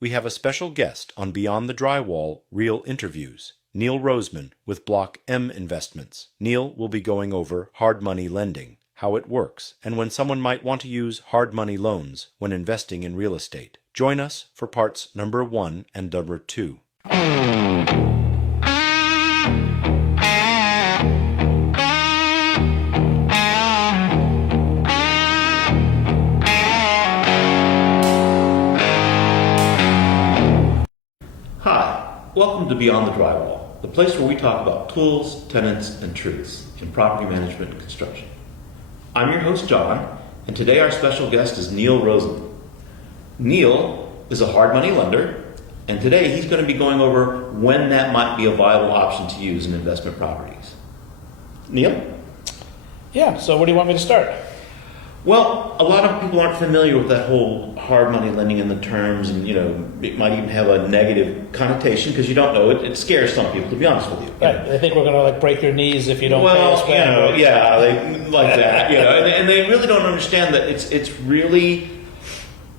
We have a special guest on Beyond the Drywall Real Interviews, Neil Roseman with Block M Investments. Neil will be going over hard money lending, how it works, and when someone might want to use hard money loans when investing in real estate. Join us for parts number 1 and number 2. Hi, welcome to Beyond the Drywall, the place where we talk about tools, tenants, and truths in property management and construction. I'm your host, John, and today our special guest is Neil Roseman. Neil is a hard money lender, and today he's going to be going over when that might be a viable option to use in investment properties. Neil? Yeah, so where do you want me to start? Well, a lot of people aren't familiar with that whole hard money lending and the terms, and it might even have a negative connotation because you don't know it. It scares some people, to be honest with you. Right, they think we're going to break your knees if you don't pay us back. Yeah, they like that, and they really don't understand that it's really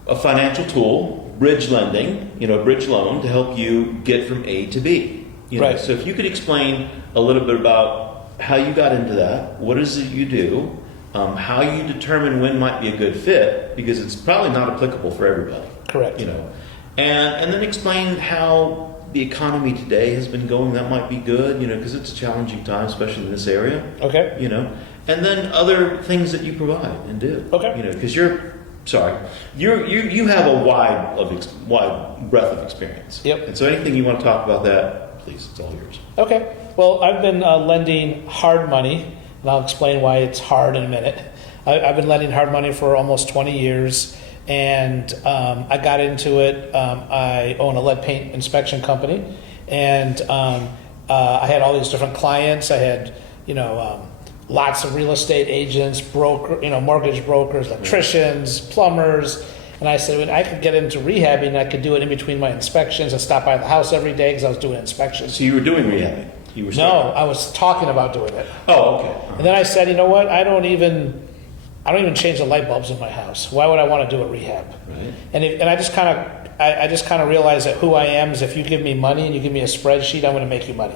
a financial tool, bridge lending, bridge loan to help you get from A to B. Right. So if you could explain a little bit about how you got into that, what is it you do? How you determine when might be a good fit, because it's probably not applicable for everybody. Correct. And then explain how the economy today has been going. That might be good, because it's a challenging time, especially in this area. Okay. And then other things that you provide and do. Okay. Because you have a wide breadth of experience. Yep. And so anything you want to talk about that, please, it's all yours. Okay. Well, I've been lending hard money, and I'll explain why it's hard in a minute. I've been lending hard money for almost 20 years, and I got into it. I own a lead paint inspection company, and I had all these different clients. I had, lots of real estate agents, mortgage brokers, electricians, plumbers, and I said, when I could get into rehabbing, I could do it in between my inspections. I stopped by the house every day because I was doing inspections. So you were doing rehabbing? No, I was talking about doing it. Oh, okay. Uh-huh. And then I said, you know what? I don't even change the light bulbs in my house. Why would I want to do a rehab? Right. And I just kind of realized that who I am is if you give me money and you give me a spreadsheet, I'm going to make you money.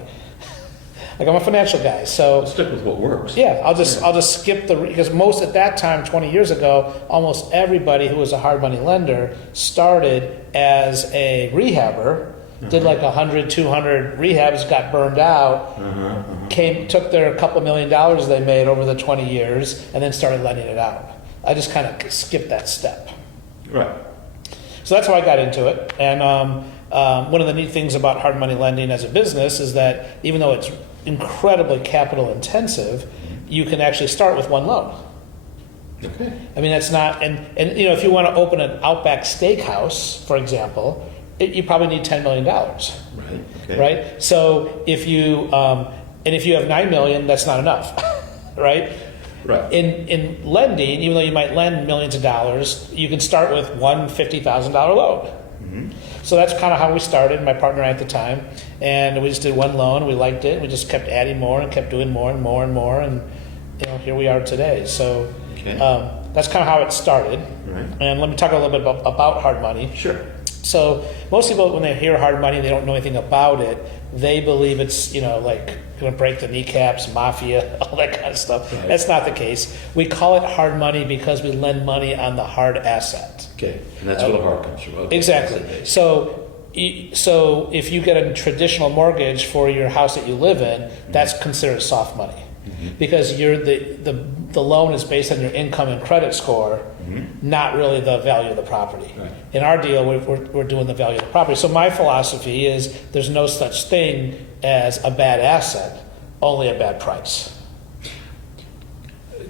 Like, I'm a financial guy, so Let's stick with what works. yeah, I'll just skip because most at that time, 20 years ago, almost everybody who was a hard money lender started as a rehabber. Did like 100, 200 rehabs, got burned out, took their couple $1 million they made over the 20 years, and then started lending it out. I just kind of skipped that step. Right. So that's how I got into it. And one of the neat things about hard money lending as a business is that even though it's incredibly capital intensive, you can actually start with one loan. Okay. I mean, that's not, and if you want to open an Outback Steakhouse, for example, you probably need $10 million. Right. Okay. Right? So if you have $9 million, that's not enough. Right? Right. In lending, even though you might lend millions of dollars, you can start with one $50,000 loan. Mm-hmm. So that's kind of how we started, my partner and I at the time. And we just did one loan. We liked it. We just kept adding more and kept doing more and more and more. And here we are today. So Okay. that's kind of how it started. Right. And let me talk a little bit about hard money. Sure. So most people, when they hear hard money, they don't know anything about it. They believe it's, like going to break the kneecaps, mafia, all that kind of stuff. Right. That's not the case. We call it hard money because we lend money on the hard asset. Okay. And that's where the heart comes from. Okay. Exactly. So if you get a traditional mortgage for your house that you live in, that's considered soft money. Because the loan is based on your income and credit score, not really the value of the property. Right. In our deal, we're doing the value of the property. So my philosophy is there's no such thing as a bad asset, only a bad price.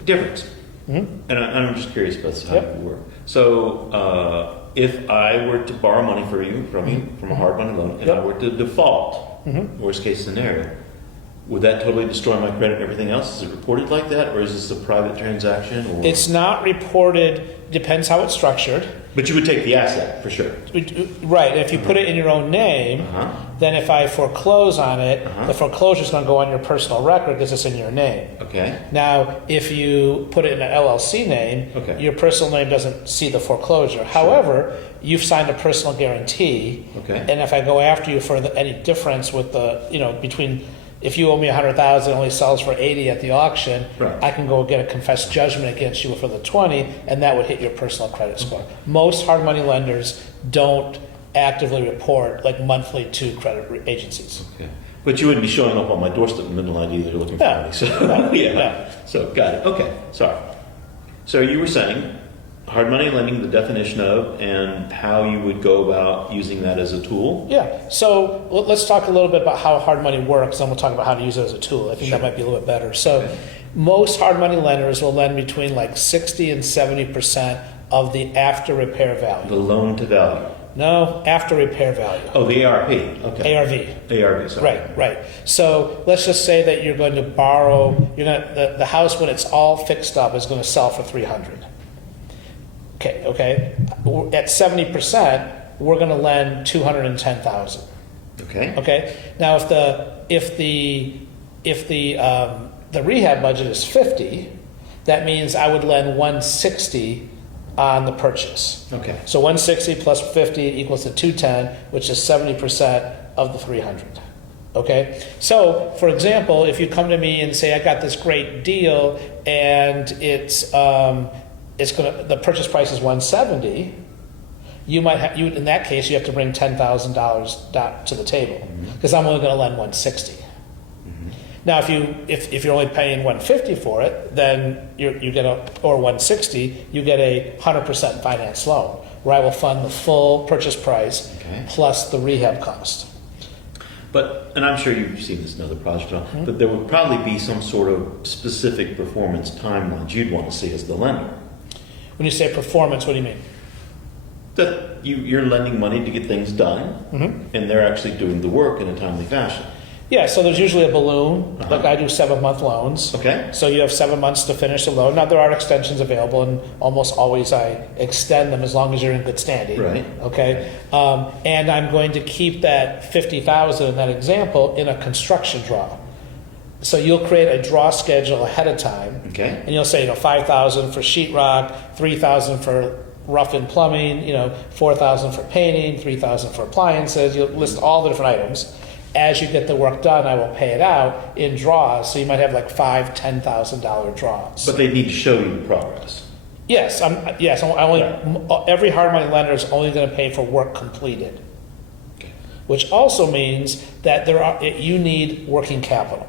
Difference. And I'm just curious about how it would work. So if I were to borrow money from you from a hard money loan, and I were to default, worst case scenario, would that totally destroy my credit and everything else? Is it reported like that, or is this a private transaction? Or? It's not reported. Depends how it's structured. But you would take the asset for sure. Right. If you put it in your own name, then if I foreclose on it, the foreclosure is going to go on your personal record because it's in your name. Okay. Now, if you put it in an LLC name, your personal name doesn't see the foreclosure. However, you've signed a personal guarantee, and if I go after you for any difference with between, if you owe me $100,000, it only sells for $80 at the auction, I can go get a confessed judgment against you for the $20, and that would hit your personal credit score. Most hard money lenders don't actively report like monthly to credit agencies. Okay. But you wouldn't be showing up on my doorstep in the middle of the night either looking for money. So, So, got it. Okay. Sorry. So you were saying hard money lending, the definition of, and how you would go about using that as a tool? Yeah. So let's talk a little bit about how hard money works, and we'll talk about how to use it as a tool. I think that might be a little bit better. So most hard money lenders will lend between like 60 and 70% of the after repair value. The loan to value. No, after repair value. Oh, the ARP. Okay. ARV, sorry. Right. So let's just say that you're going to borrow, the house when it's all fixed up is going to sell for $300. Okay. At 70%, we're going to lend $210,000. Okay. Now, if the rehab budget is 50, that means I would lend 160 on the purchase. Okay. So 160 plus 50 equals to 210, which is 70% of the 300. Okay. So, for example, if you come to me and say I got this great deal and the purchase price is 170, in that case you have to bring $10,000 to the table because I'm only going to lend 160. Now, if you're only paying 150 for it, then you get or 160, you get a 100% finance loan where I will fund the full purchase price plus the rehab cost. And I'm sure you've seen this in other projects, but there would probably be some sort of specific performance timelines you'd want to see as the lender. When you say performance, what do you mean? That you're lending money to get things done, and they're actually doing the work in a timely fashion. Yeah, so there's usually a balloon. Like I do 7-month loans. Okay. So you have 7 months to finish the loan. Now there are extensions available, and almost always I extend them as long as you're in good standing. Right. Okay. And I'm going to keep that $50,000 in that example in a construction draw. So you'll create a draw schedule ahead of time. Okay. And you'll say, $5,000 for sheetrock, $3,000 for rough and plumbing, $4,000 for painting, $3,000 for appliances. You'll list all the different items. As you get the work done, I will pay it out in draws. So you might have like $5,000, $10,000 draws. But they need to show you the progress. Yes. Every hard money lender is only going to pay for work completed, which also means that you need working capital.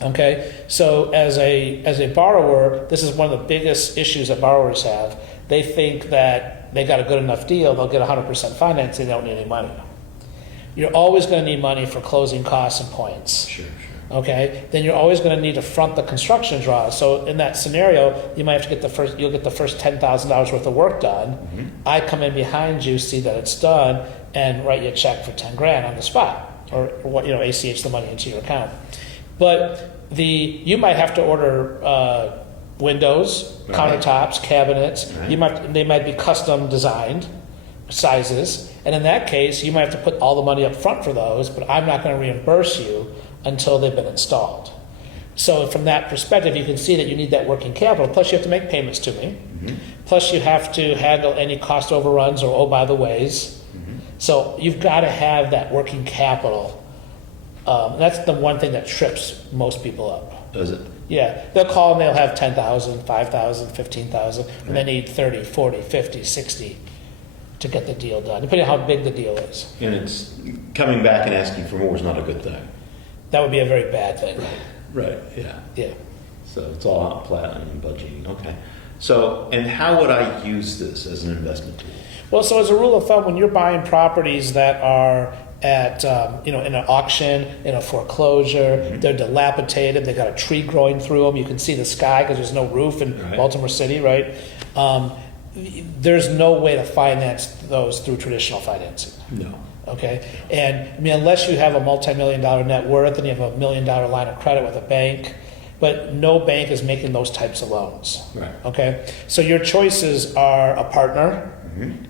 Okay. So as a borrower, this is one of the biggest issues that borrowers have. They think that they got a good enough deal, they'll get 100% financing, they don't need any money. You're always going to need money for closing costs and points. Sure. Okay, then you're always going to need to front the construction draw. So in that scenario, you might have to you'll get the first $10,000 worth of work done. I come in behind you, see that it's done, and write you a check for $10,000 on the spot, or ACH the money into your account. But you might have to order windows, countertops, cabinets. They might be custom designed sizes. And in that case, you might have to put all the money up front for those, but I'm not going to reimburse you until they've been installed. So from that perspective, you can see that you need that working capital. Plus, you have to make payments to me. Plus, you have to handle any cost overruns or by the ways. So you've got to have that working capital. That's the one thing that trips most people up. Does it? Yeah. They'll call and they'll have $10,000, $5,000, $15,000, and they need 30, 40, 50, 60. To get the deal done, depending on how big the deal is. And it's coming back and asking for more is not a good thing. That would be a very bad thing. Right. Yeah. Yeah. So it's all on planning and budgeting. Okay. So, and how would I use this as an investment tool? Well, so as a rule of thumb, when you're buying properties that are at in an auction, in a foreclosure, they're dilapidated, they got a tree growing through them, you can see the sky because there's no roof in Baltimore City, right? There's no way to finance those through traditional financing. No. Okay? And unless you have a multi-million-dollar net worth and you have a $1 million line of credit with a bank, but no bank is making those types of loans. Right. Okay? So your choices are a partner,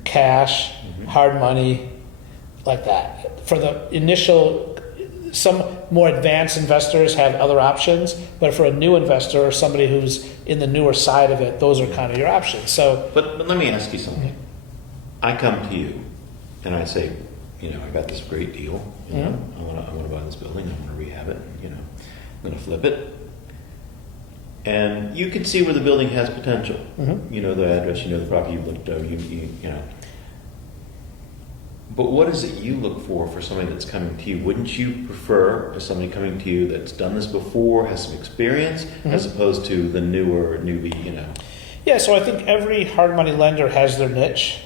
cash, hard money, like that. For the initial, some more advanced investors have other options, but for a new investor or somebody who's in the newer side of it, those are kind of your options. So, But let me ask you something. I come to you and I say, I got this great deal. I want to buy this building. I want to rehab it. I'm going to flip it. And you can see where the building has potential. You know the address. You know the property. You've looked over. You know. But what is it you look for somebody that's coming to you? Wouldn't you prefer somebody coming to you that's done this before, has some experience, as opposed to the newer newbie? Yeah, so I think every hard money lender has their niche.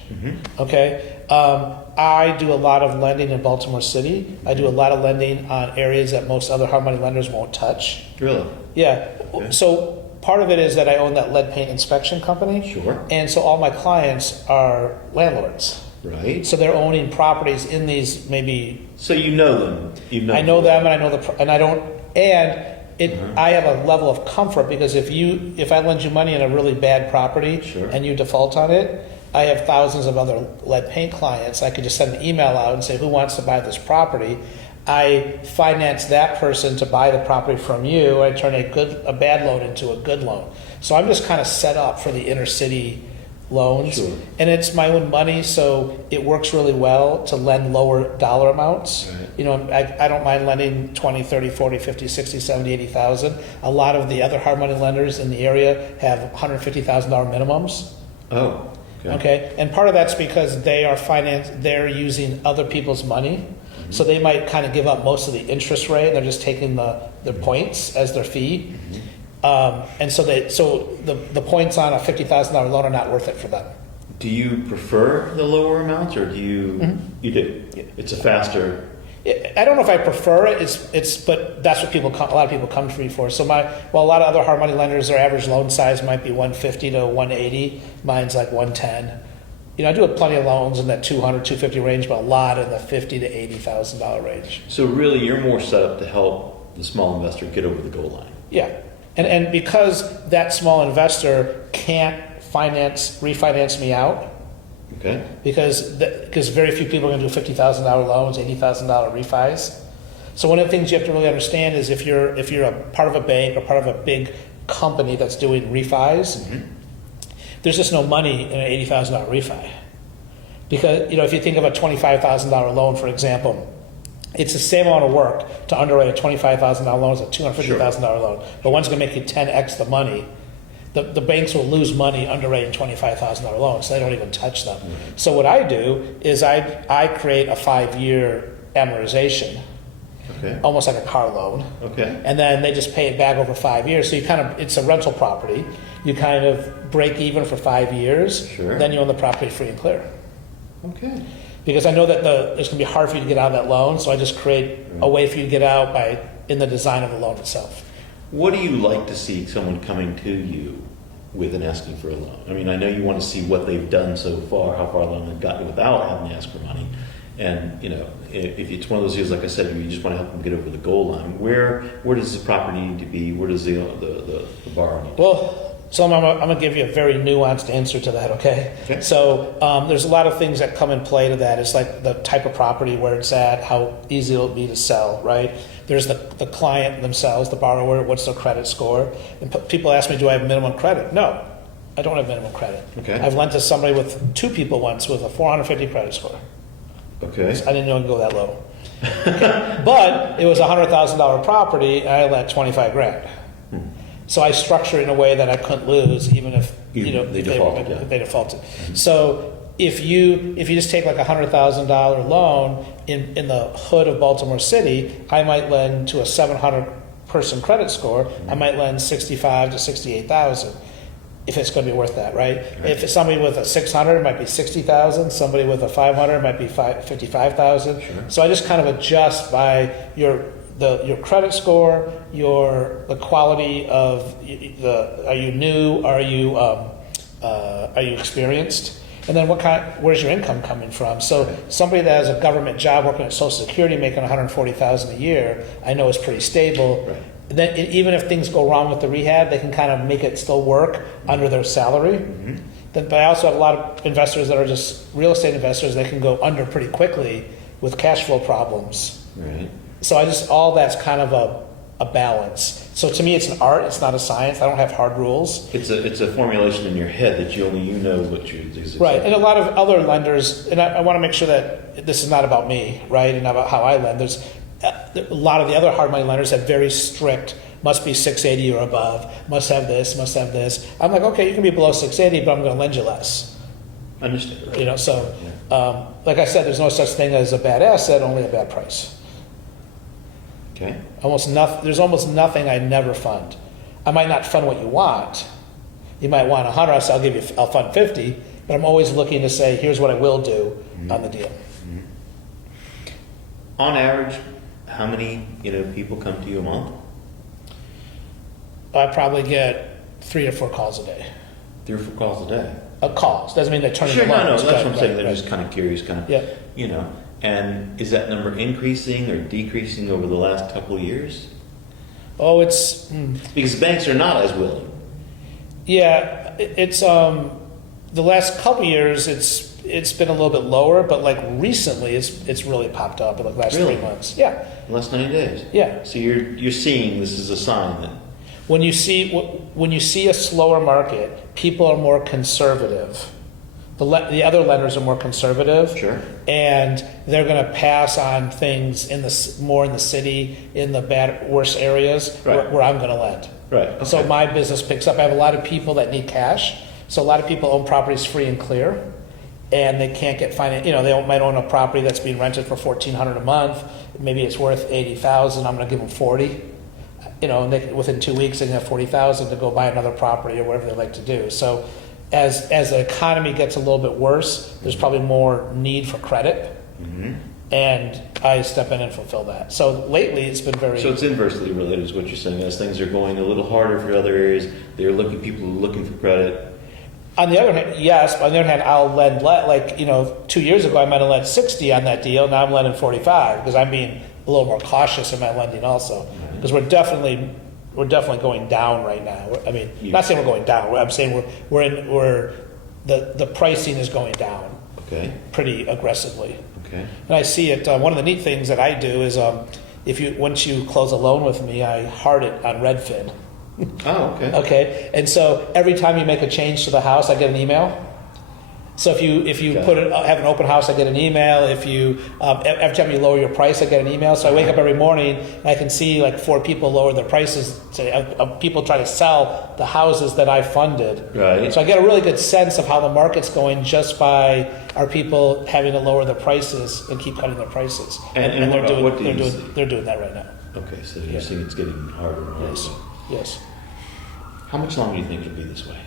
Okay, I do a lot of lending in Baltimore City. I do a lot of lending on areas that most other hard money lenders won't touch. Really? Yeah. Okay. So part of it is that I own that lead paint inspection company. Sure. And so all my clients are landlords. Right. So they're owning properties in these maybe. So you know them. I know them, and I know and I don't, and it. I have a level of comfort because if I lend you money in a really bad property Sure. and you default on it, I have thousands of other lead paint clients. I could just send an email out and say, who wants to buy this property? I finance that person to buy the property from you. I turn a bad loan into a good loan. So I'm just kind of set up for the inner city loans. Sure. And it's my own money, so it works really well to lend lower dollar amounts. Right. I don't mind lending 20, 30, 40, 50, 60, 70, 80,000. A lot of the other hard money lenders in the area have $150,000 minimums. Oh. Okay. And part of that's because they're using other people's money. So they might kind of give up most of the interest rate. They're just taking their points as their fee. And so the points on a $50,000 loan are not worth it for them. Do you prefer the lower amounts, or do you? You do. Yeah. It's a faster. I don't know if I prefer it. But that's what a lot of people come to me for. So a lot of other hard money lenders, their average loan size might be 150 to 180. Mine's like 110. I do have plenty of loans in that 200, 250 range, but a lot in the $50,000 to $80,000 range. So really, you're more set up to help the small investor get over the goal line. Yeah. And because that small investor can't refinance me out, Okay. because very few people are going to do $50,000 loans, $80,000 refis. So one of the things you have to really understand is if you're a part of a bank or part of a big company that's doing refis, there's just no money in an $80,000 refi. Because if you think of a $25,000 loan, for example, it's the same amount of work to underwrite a $25,000 loan as a $250,000 loan, but one's going to make you 10x the money. The banks will lose money underwriting $25,000 loans, so they don't even touch them. So what I do is I create a 5-year amortization, Okay. almost like a car loan, Okay. and then they just pay it back over 5 years. So it's a rental property. You kind of break even for 5 years, Sure. then you own the property free and clear. Okay. Because I know that it's going to be hard for you to get out of that loan, so I just create a way for you to get out in the design of the loan itself. What do you like to see someone coming to you with and asking for a loan? I mean, I know you want to see what they've done so far, how far along they've gotten without having to ask for money. And, if it's one of those deals, like I said, you just want to help them get over the goal line. Where does the property need to be? Where does the borrower need to be? Well, so I'm going to give you a very nuanced answer to that, okay? Okay. So there's a lot of things that come in play to that. It's like the type of property, where it's at, how easy it'll be to sell, right? There's the client themselves, the borrower, what's their credit score? And people ask me, do I have minimum credit? No, I don't have minimum credit. Okay. I've lent to somebody with 2 people once with a 450 credit score. Okay. I didn't know it could go that low. But it was a $100,000 property, and I lent 25 grand. So I structured it in a way that I couldn't lose, even if They defaulted. if they defaulted. So if you just take like a $100,000 loan in the hood of Baltimore City, I might lend to a 700 person credit score. I might lend 65 to 68,000. If it's going to be worth that, right? If it's somebody with a 600, it might be 60,000. Somebody with a 500, it might be 55,000. Sure. So I just kind of adjust by your credit score, the quality of are you new, are you experienced, and then where's your income coming from? So somebody that has a government job working at Social Security making $140,000 a year, I know is pretty stable. Right. Then even if things go wrong with the rehab, they can kind of make it still work under their salary. But I also have a lot of investors that are just real estate investors. They can go under pretty quickly with cash flow problems. Right. So all that's kind of a balance. So to me, it's an art. It's not a science. I don't have hard rules. It's a formulation in your head that you know what you exactly. Right. And a lot of other lenders, and I want to make sure that this is not about me, right, and about how I lend. There's a lot of the other hard money lenders have very strict, must be 680 or above, must have this, must have this. I'm like, okay, you can be below 680, but I'm going to lend you less. Understood. You know, so like I said, there's no such thing as a bad asset, only a bad price. Okay. There's almost nothing I never fund. I might not fund what you want. You might want 100, so I'll fund 50, but I'm always looking to say, here's what I will do on the deal. Mm-hmm. On average, how many people come to you a month? I probably get 3 or 4 calls a day. 3 or 4 calls a day. Calls doesn't mean they're turning. Sure, them on. no, that's what I'm Right, saying. They're right. just kind of curious, Yeah. And is that number increasing or decreasing over the last couple of years? Oh, it's Because banks are not as willing. yeah. It's the last couple of years. It's been a little bit lower, but like recently, it's really popped up in the last Really? 3 months. Yeah, The last 90 days. yeah. So you're seeing this is a sign that. When you see a slower market, people are more conservative. The other lenders are more conservative, Sure. and they're going to pass on things more in the city, in the worse areas Right. where I'm going to lend. Right. Okay. So my business picks up. I have a lot of people that need cash. So a lot of people own properties free and clear, and they can't get finance. They might own a property that's being rented for $1,400 a month. Maybe it's worth $80,000. I'm going to give them $40,000. And within 2 weeks they can have $40,000 to go buy another property or whatever they like to do. So as the economy gets a little bit worse, there's probably more need for credit, and I step in and fulfill that. So lately it's been very. So it's inversely related, is what you're saying. As things are going a little harder for other areas, people are looking for credit. On the other hand, yes. But on the other hand, I'll lend 2 years ago I might have lent 60 on that deal. Now I'm lending 45 because I'm being a little more cautious in my lending also, because we're definitely going down right now. I mean, not saying we're going down. I'm saying the pricing is going down. Okay. Pretty aggressively. Okay. And I see it. One of the neat things that I do is once you close a loan with me, I hard it on Redfin. Oh, okay. Okay, and so every time you make a change to the house, I get an email. So if you have an open house, I get an email. If you every time you lower your price, I get an email. So I wake up every morning and I can see like 4 people lower their prices. People try to sell the houses that I funded. Right. So I get a really good sense of how the market's going just by our people having to lower their prices and keep cutting their prices. And they're doing that right now. Okay, so you're seeing it's getting harder and harder. Yes. Yes. How much longer do you think it'll be this way?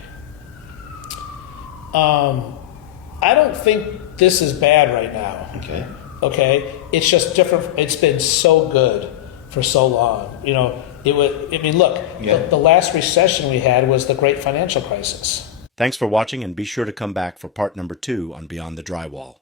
I don't think this is bad right now. Okay. Okay, it's just different. It's been so good for so long. Look, the last recession we had was the great financial crisis. Thanks for watching, and be sure to come back for part number 2 on Beyond the Drywall.